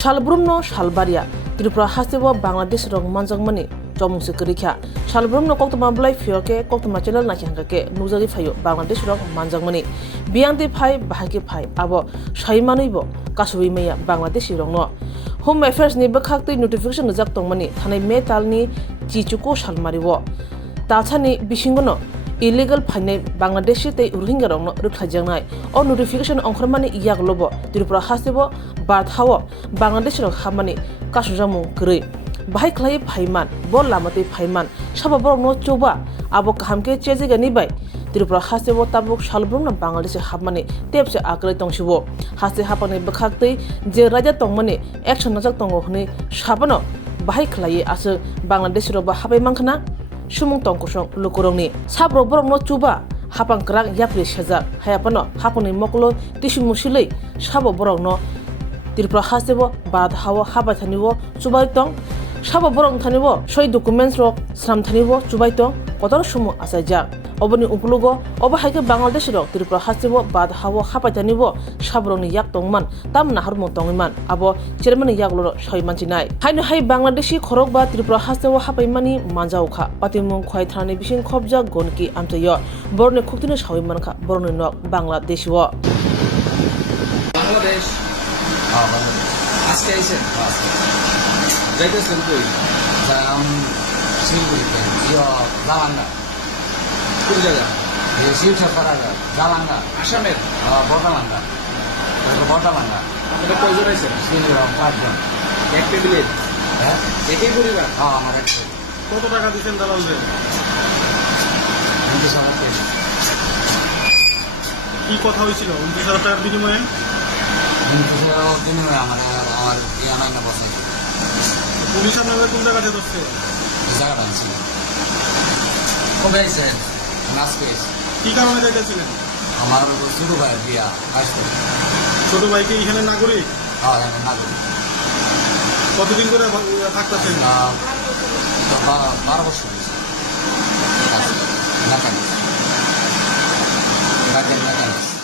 Shalbrumno Shalbaria, Tripurao Hasibo Bangladesh Rong Manjakmani, Jomungsi Kerikha, Shalbrumno Koktama Blai Fioke, Koktama Channel Nakangake, Nuzagi Fayo, Bangladesh Rong Manjakmani, Biangde Pai, Bahaki Pai, Abo, Shaimanibo, Kasui Maya, Bangladeshi Rongno. Home Affairs ni Bakakti notification Zak Tongmani, Tane Metalni, Chichuko Shalmariwo, Tatani Bishingono. Illegal Pane Bangladeshi te Rohingya Rukhajangai or notification on Khormani Yaglobo, Tripurao Hasibo, Bart Hawa, Bangladesh Hamani, Kashujamu Gre, Bihik Haphaima, Bol Lamate Haphaima, Shababor no Choba, Abok Hamke Cheziganibai, Tripurao Hasibo Tabuk Shalbrun Bangladesh Hamani, Tapes Akre Tongshibo, Hasi Hapani Bakakti, Je Raja Tongmani, Action Nazak Tongoni, Shabano, Bihik as Bangladesh Roba Haphaima. Shumung tongkosong lukurongni sabro borong no chuba hapang krak yapri shazak hayapano haponi moklo tishumushilei sabo borong no Tripurao Hasibo bad hawa haba thanibo chubai tong sabo borong thanibo soi documents rok sram thanibo chubai tong kotor sumu asajak oboni uplugo oba haike Bangladesh rok Tripurao Hasibo bad hawa haba thanibo sabroni yak tongman tam nahar mo tongman abo chairman yagloro soi manchinai haino hai Bangladeshi Khorokba Tripurao Hasibo Haphaimani Manjakokha patimung khwai thrani bising khobja Gonki Amchaio borne khuktine soi manka borne nok Bangladeshi wo Bangladesh আজকে আইছেন যাইতেছেন কই শিলিগুড়িতে জালাঙ্গা কোন জায়গা শিলচর পাড়াগা জালাঙ্গা আসামের বটালাঙ্গা বটালাঙ্গা আপনারা কয়জন আইছেন 5 জন এক টেবিলে হ্যাঁ একই পরিবার আমার একটা কত টাকা দিবেন দালালদের কি কথা হয়েছিল 29,000 টাকার বিনিময়ে আমার ইয়ানাইনা বসে পুলিশ আপনাদের কোন জায়গাতে ধরছে জায়গাটা ছিল কবে স্যার আজকে কি কারণে যাইতেছিলেন আমার ছোট ভাই বিয়া আসতো ছোট ভাইকে এখানে নাগরিক হ্যাঁ নাগরিক কতদিন করে থাকতেছেন 12 বছর